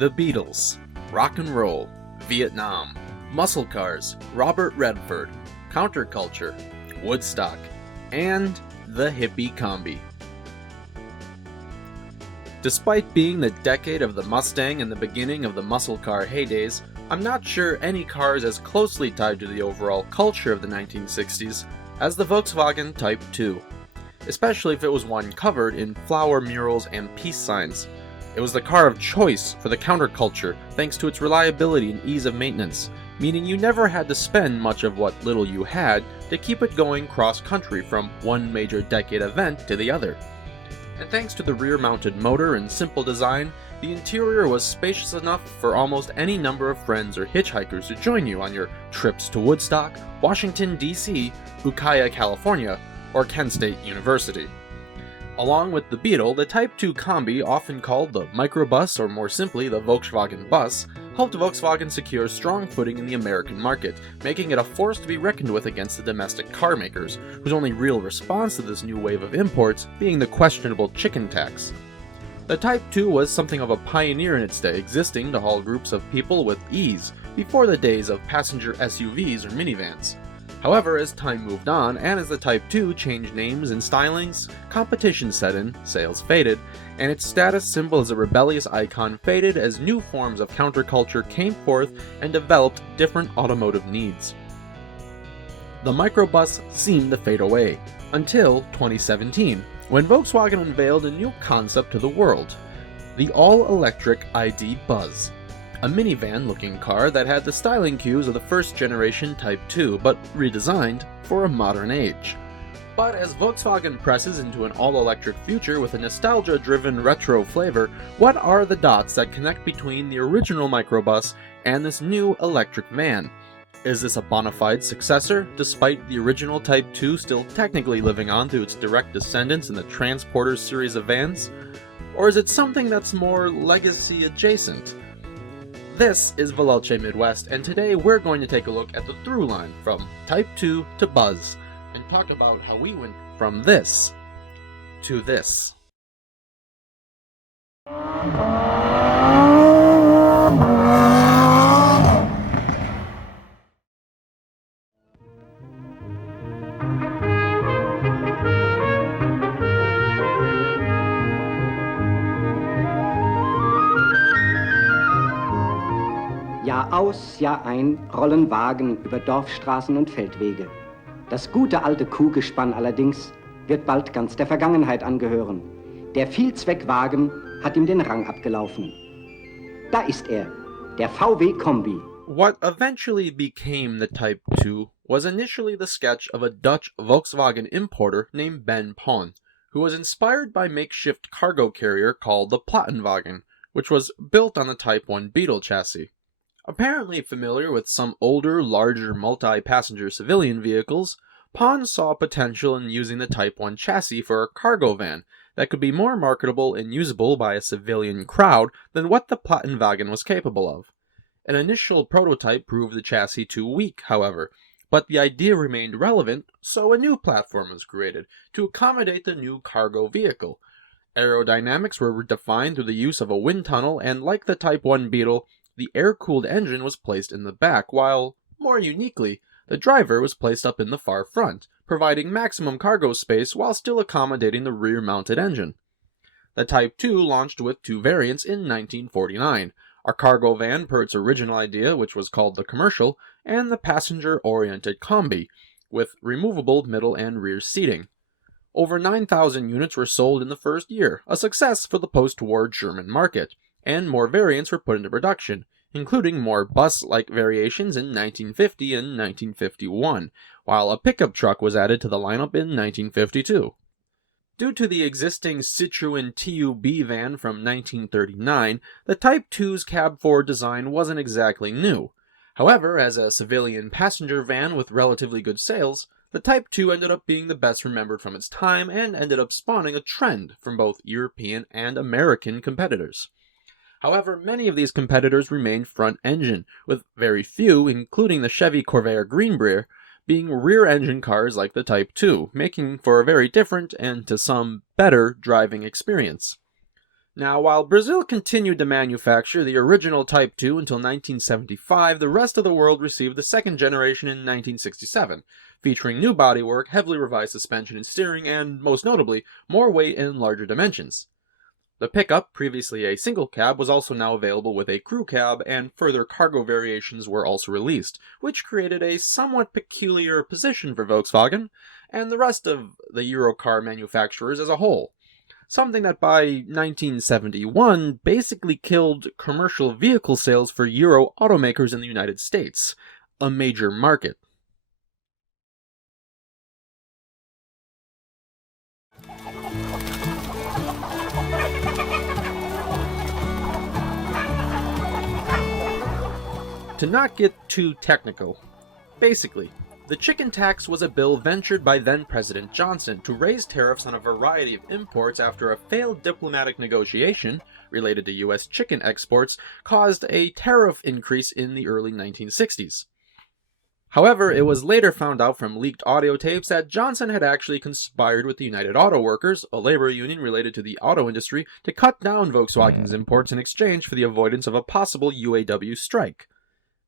The Beatles, rock and roll, Vietnam, muscle cars, Robert Redford, counterculture, Woodstock, and the hippie combi. Despite being the decade of the Mustang and the beginning of the muscle car heydays, I'm not sure any car is as closely tied to the overall culture of the 1960s as the Volkswagen Type 2, especially if it was one covered in flower murals and peace signs. It was the car of choice for the counterculture thanks to its reliability and ease of maintenance, meaning you never had to spend much of what little you had to keep it going cross-country from one major decade event to the other. And thanks to the rear-mounted motor and simple design, the interior was spacious enough for almost any number of friends or hitchhikers to join you on your trips to Woodstock, Washington, D.C., Ukiah, California, or Kent State University. Along with the Beetle, the Type 2 Combi, often called the microbus or more simply the Volkswagen Bus, helped Volkswagen secure strong footing in the American market, making it a force to be reckoned with against the domestic car makers, whose only real response to this new wave of imports being the questionable chicken tax. The Type 2 was something of a pioneer in its day, existing to haul groups of people with ease, before the days of passenger SUVs or minivans. However, as time moved on, and as the Type 2 changed names and stylings, competition set in, sales faded, and its status symbol as a rebellious icon faded as new forms of counterculture came forth and developed different automotive needs. The microbus seemed to fade away, until 2017, when Volkswagen unveiled a new concept to the world, the all-electric ID.BUZZ. A minivan-looking car that had the styling cues of the first-generation Type 2, but redesigned for a modern age. But as Volkswagen presses into an all-electric future with a nostalgia-driven retro flavor, what are the dots that connect between the original microbus and this new electric van? Is this a bona fide successor, despite the original Type 2 still technically living on through its direct descendants in the Transporter series of vans? Or is it something that's more legacy-adjacent? This is Veloce Midwest, and today we're going to take a look at the through line from Type 2 to Buzz, and talk about how we went from this to this. Jahr aus, Jahr ein rollen Wagen über Dorfstraßen und Feldwege. Das gute alte Kuhgespann allerdings wird bald ganz der Vergangenheit angehören. Der Vielzweckwagen hat ihm den Rang abgelaufen. Da ist er, der VW Kombi. What eventually became the Type 2 was initially the sketch of a Dutch Volkswagen importer named Ben Pon, who was inspired by a makeshift cargo carrier called the Plattenwagen, which was built on the Type 1 Beetle chassis. Apparently familiar with some older, larger multi-passenger civilian vehicles, Pon saw potential in using the Type 1 chassis for a cargo van that could be more marketable and usable by a civilian crowd than what the Plattenwagen was capable of. An initial prototype proved the chassis too weak, however, but the idea remained relevant, so a new platform was created to accommodate the new cargo vehicle. Aerodynamics were redefined through the use of a wind tunnel, and like the Type 1 Beetle, the air-cooled engine was placed in the back, while, more uniquely, the driver was placed up in the far front, providing maximum cargo space while still accommodating the rear-mounted engine. The Type 2 launched with two variants in 1949, a cargo van per its original idea, which was called the Commercial, and the passenger-oriented Combi, with removable middle and rear seating. Over 9,000 units were sold in the first year, a success for the post-war German market, and more variants were put into production, including more bus-like variations in 1950 and 1951, while a pickup truck was added to the lineup in 1952. Due to the existing Citroën TUB van from 1939, the Type 2's cab-forward design wasn't exactly new. However, as a civilian passenger van with relatively good sales, the Type 2 ended up being the best remembered from its time and ended up spawning a trend from both European and American competitors. However, many of these competitors remained front-engine, with very few, including the Chevy Corvair Greenbrier, being rear-engine cars like the Type 2, making for a very different and, to some, better driving experience. Now, while Brazil continued to manufacture the original Type 2 until 1975, the rest of the world received the second generation in 1967, featuring new bodywork, heavily revised suspension and steering, and, most notably, more weight and larger dimensions. The pickup, previously a single cab, was also now available with a crew cab, and further cargo variations were also released, which created a somewhat peculiar position for Volkswagen and the rest of the Eurocar manufacturers as a whole. Something that by 1971 basically killed commercial vehicle sales for Euro automakers in the United States, a major market. To not get too technical, basically, the chicken tax was a bill ventured by then-President Johnson to raise tariffs on a variety of imports after a failed diplomatic negotiation related to U.S. chicken exports caused a tariff increase in the early 1960s. However, it was later found out from leaked audio tapes that Johnson had actually conspired with the United Auto Workers, a labor union related to the auto industry, to cut down Volkswagen's imports in exchange for the avoidance of a possible UAW strike.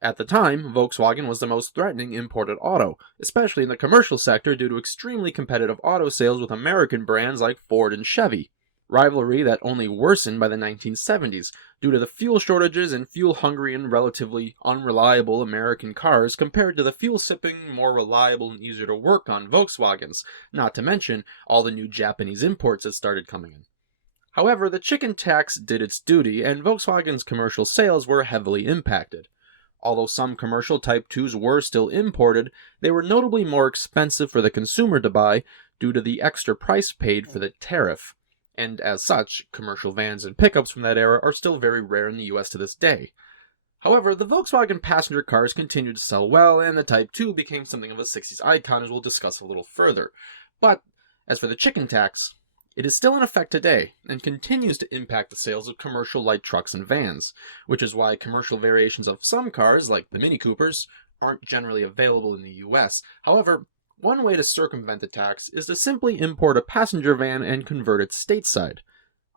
At the time, Volkswagen was the most threatening imported auto, especially in the commercial sector due to extremely competitive auto sales with American brands like Ford and Chevy. Rivalry that only worsened by the 1970s due to the fuel shortages and fuel-hungry and relatively unreliable American cars compared to the fuel-sipping, more reliable and easier to work on Volkswagens, not to mention all the new Japanese imports that started coming in. However, the chicken tax did its duty, and Volkswagen's commercial sales were heavily impacted. Although some commercial Type 2s were still imported, they were notably more expensive for the consumer to buy due to the extra price paid for the tariff. And as such, commercial vans and pickups from that era are still very rare in the US to this day. However, the Volkswagen passenger cars continued to sell well, and the Type 2 became something of a 60s icon, as we'll discuss a little further. But, as for the chicken tax, it is still in effect today, and continues to impact the sales of commercial light trucks and vans, which is why commercial variations of some cars, like the Mini Coopers, aren't generally available in the US. However, one way to circumvent the tax is to simply import a passenger van and convert it stateside.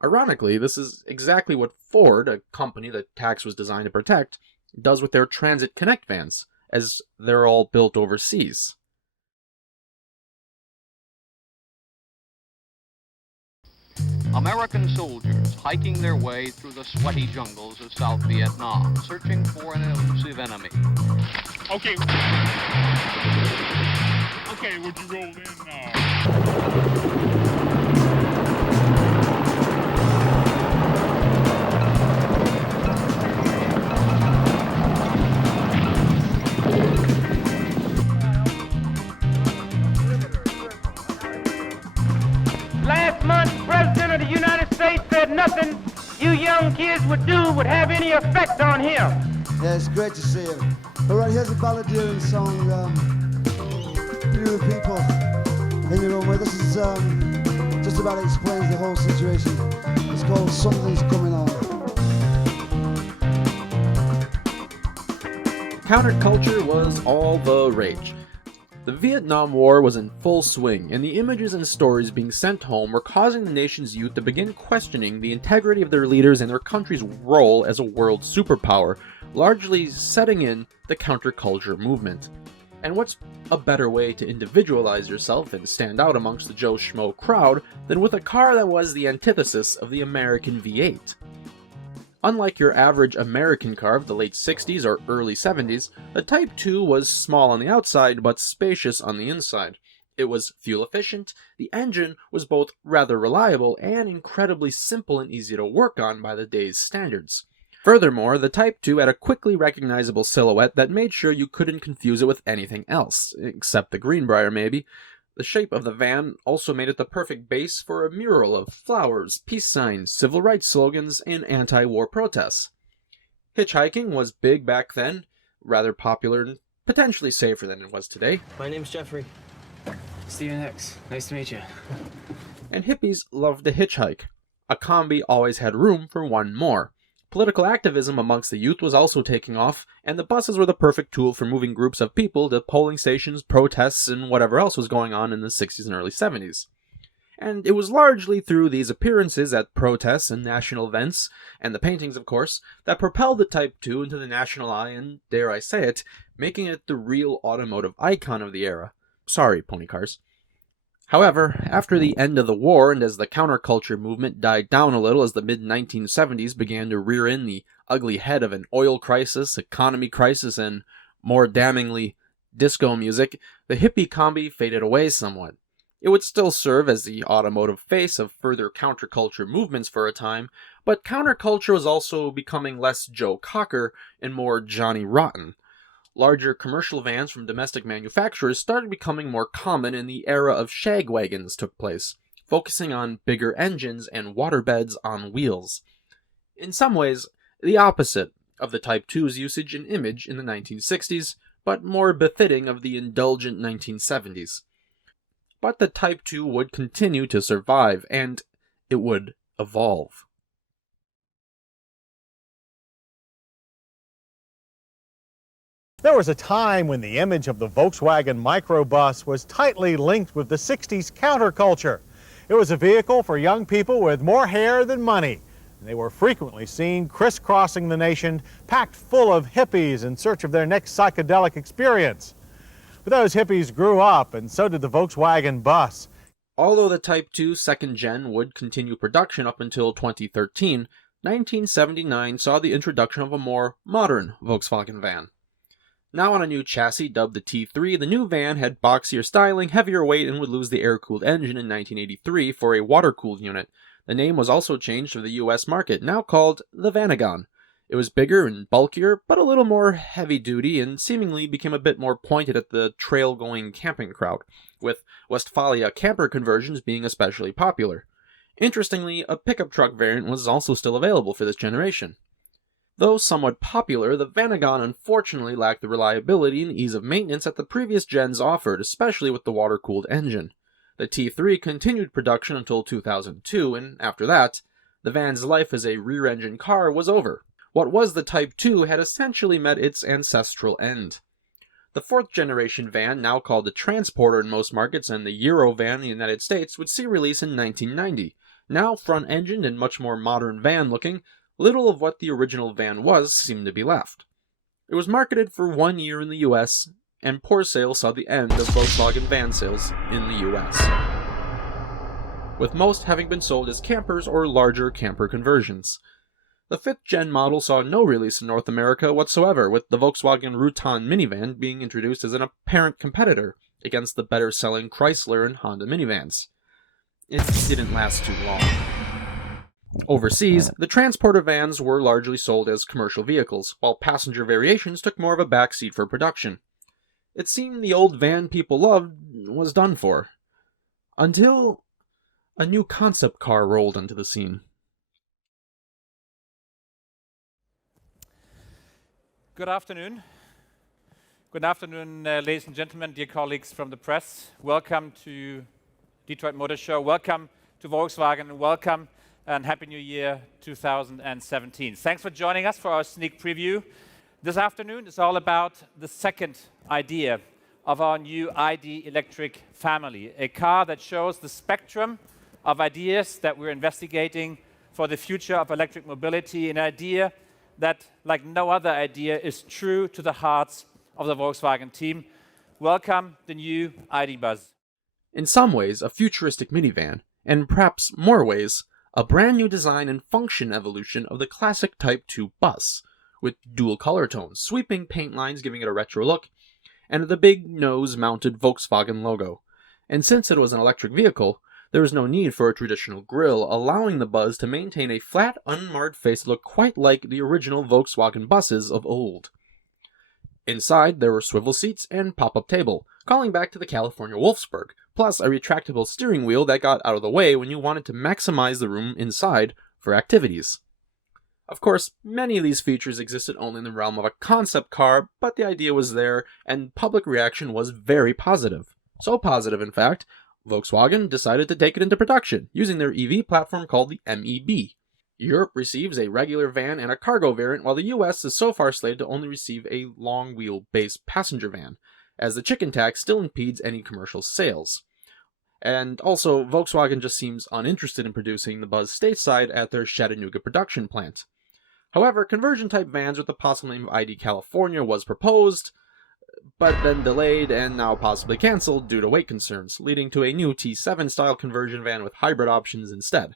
Ironically, this is exactly what Ford, a company the tax was designed to protect, does with their Transit Connect vans, as they're all built overseas. American soldiers hiking their way through the sweaty jungles of South Vietnam, searching for an elusive enemy. Okay. Okay, would you roll in? Last month, the President of the United States said nothing you young kids would do would have any effect on him. Yeah, it's great to see you. All right, here's a balladeering song. You the people in your own way. This is just about explains the whole situation. It's called Something's Coming On. Counterculture was all the rage. The Vietnam War was in full swing, and the images and stories being sent home were causing the nation's youth to begin questioning the integrity of their leaders and their country's role as a world superpower, largely setting in the counterculture movement. And what's a better way to individualize yourself and stand out amongst the Joe Schmo crowd than with a car that was the antithesis of the American V8? Unlike your average American car of the late 60s or early 70s, the Type 2 was small on the outside but spacious on the inside. It was fuel efficient, the engine was both rather reliable and incredibly simple and easy to work on by the day's standards. Furthermore, the Type 2 had a quickly recognizable silhouette that made sure you couldn't confuse it with anything else, except the Greenbrier maybe. The shape of the van also made it the perfect base for a mural of flowers, peace signs, civil rights slogans, and anti-war protests. Hitchhiking was big back then, rather popular, and potentially safer than it was today. My name's Jeffrey. Steven Hicks. Nice to meet you. And hippies loved to hitchhike. A combi always had room for one more. Political activism amongst the youth was also taking off, and the buses were the perfect tool for moving groups of people to polling stations, protests, and whatever else was going on in the 60s and early 70s. and it was largely through these appearances at protests and national events, and the paintings of course, that propelled the Type 2 into the national eye and, dare I say it, making it the real automotive icon of the era. Sorry, pony cars. However, after the end of the war and as the counterculture movement died down a little as the mid-1970s began to rear in the ugly head of an oil crisis, economy crisis, and, more damningly, disco music, the hippie combi faded away somewhat. It would still serve as the automotive face of further counterculture movements for a time, but counterculture was also becoming less Joe Cocker and more Johnny Rotten. Larger commercial vans from domestic manufacturers started becoming more common and the era of shag wagons took place, focusing on bigger engines and waterbeds on wheels. In some ways, the opposite of the Type 2's usage and image in the 1960s, but more befitting of the indulgent 1970s. But the Type 2 would continue to survive, and it would evolve. There was a time when the image of the Volkswagen microbus was tightly linked with the 60s counterculture. It was a vehicle for young people with more hair than money. And they were frequently seen crisscrossing the nation, packed full of hippies in search of their next psychedelic experience. But those hippies grew up, and so did the Volkswagen bus. Although the Type 2 second gen would continue production up until 2013, 1979 saw the introduction of a more modern Volkswagen van. Now on a new chassis dubbed the T3, the new van had boxier styling, heavier weight, and would lose the air-cooled engine in 1983 for a water-cooled unit. The name was also changed for the US market, now called the Vanagon. It was bigger and bulkier, but a little more heavy-duty, and seemingly became a bit more pointed at the trail-going camping crowd, with Westfalia camper conversions being especially popular. Interestingly, a pickup truck variant was also still available for this generation. Though somewhat popular, the Vanagon unfortunately lacked the reliability and ease of maintenance that the previous gens offered, especially with the water-cooled engine. The T3 continued production until 2002, and after that, the van's life as a rear-engine car was over. What was the Type 2 had essentially met its ancestral end. The fourth-generation van, now called the Transporter in most markets and the Eurovan in the United States, would see release in 1990. Now front-engined and much more modern van-looking, little of what the original van was seemed to be left. It was marketed for 1 year in the US, and poor sales saw the end of Volkswagen van sales in the US, with most having been sold as campers or larger camper conversions. The 5th gen model saw no release in North America whatsoever, with the Volkswagen Routan minivan being introduced as an apparent competitor against the better-selling Chrysler and Honda minivans. It didn't last too long. Overseas, the Transporter vans were largely sold as commercial vehicles, while passenger variations took more of a backseat for production. It seemed the old van people loved was done for. Until a new concept car rolled onto the scene. Good afternoon. Good afternoon, ladies and gentlemen, dear colleagues from the press. Welcome to Detroit Motor Show. Welcome to Volkswagen, and welcome and Happy New Year 2017. Thanks for joining us for our sneak preview. This afternoon is all about the second idea of our new ID electric family, a car that shows the spectrum of ideas that we're investigating for the future of electric mobility, an idea that, like no other idea, is true to the hearts of the Volkswagen team. Welcome the new ID.BUZZ. In some ways, a futuristic minivan, and perhaps more ways, a brand new design and function evolution of the classic Type 2 bus, with dual color tones, sweeping paint lines giving it a retro look, and the big nose-mounted Volkswagen logo. And since it was an electric vehicle, there was no need for a traditional grille, allowing the Buzz to maintain a flat, unmarred face that looked quite like the original Volkswagen buses of old. Inside, there were swivel seats and pop-up table, calling back to the California Wolfsburg, plus a retractable steering wheel that got out of the way when you wanted to maximize the room inside for activities. Of course, many of these features existed only in the realm of a concept car, but the idea was there, and public reaction was very positive. So positive, in fact, Volkswagen decided to take it into production, using their EV platform called the MEB. Europe receives a regular van and a cargo variant, while the US is so far slated to only receive a long wheelbase passenger van, as the chicken tax still impedes any commercial sales. And also, Volkswagen just seems uninterested in producing the Buzz stateside at their Chattanooga production plant. However, conversion-type vans with the possible name of ID California was proposed, but then delayed and now possibly cancelled due to weight concerns, leading to a new T7-style conversion van with hybrid options instead.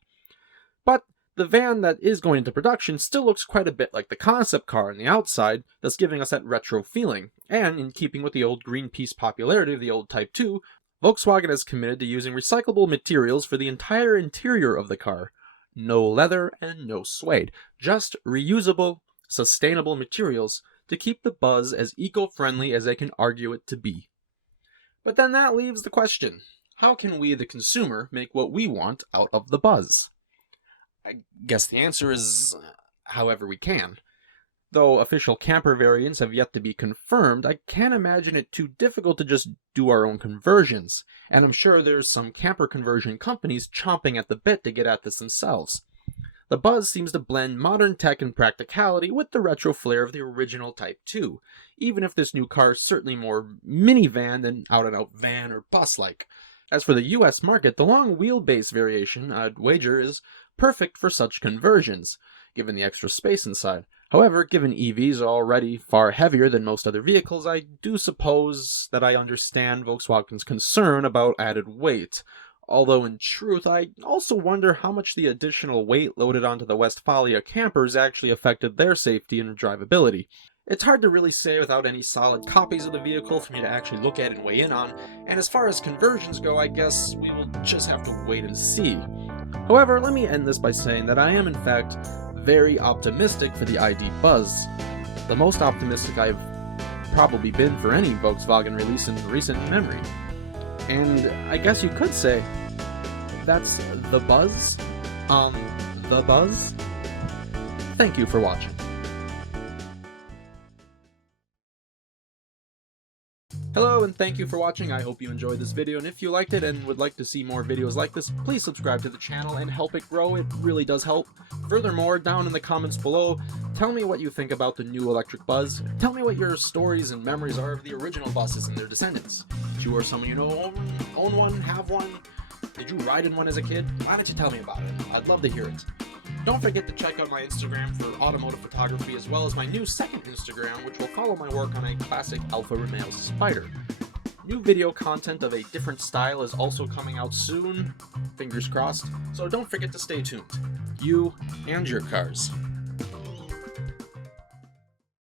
But the van that is going into production still looks quite a bit like the concept car on the outside, thus giving us that retro feeling, and in keeping with the old green piece popularity of the old Type 2, Volkswagen is committed to using recyclable materials for the entire interior of the car. No leather and no suede, just reusable, sustainable materials to keep the Buzz as eco-friendly as they can argue it to be. But then that leaves the question, how can we, the consumer, make what we want out of the Buzz? I guess the answer is however we can. Though official camper variants have yet to be confirmed, I can't imagine it too difficult to just do our own conversions, and I'm sure there's some camper conversion companies chomping at the bit to get at this themselves. The Buzz seems to blend modern tech and practicality with the retro flair of the original Type 2, even if this new car is certainly more minivan than out-and-out van or bus-like. As for the US market, the long wheelbase variation, I'd wager, is perfect for such conversions, given the extra space inside. However, given EVs are already far heavier than most other vehicles, I do suppose that I understand Volkswagen's concern about added weight. Although in truth, I also wonder how much the additional weight loaded onto the Westfalia campers actually affected their safety and drivability. It's hard to really say without any solid copies of the vehicle for me to actually look at and weigh in on, and as far as conversions go, I guess we will just have to wait and see. However, let me end this by saying that I am in fact very optimistic for the ID.BUZZ. The most optimistic I've probably been for any Volkswagen release in recent memory. And I guess you could say that's the Buzz. The Buzz. Thank you for watching. Hello and thank you for watching. I hope you enjoyed this video, and if you liked it and would like to see more videos like this, please subscribe to the channel and help it grow. It really does help. Furthermore, down in the comments below, tell me what you think about the new electric Buzz. Tell me what your stories and memories are of the original buses and their descendants. Did you or someone you know own one, have one? Did you ride in one as a kid? Why don't you tell me about it? I'd love to hear it. Don't forget to check out my Instagram for automotive photography, as well as my new second Instagram, which will follow my work on a classic Alfa Romeo Spider. New video content of a different style is also coming out soon, fingers crossed, so don't forget to stay tuned. You and your cars.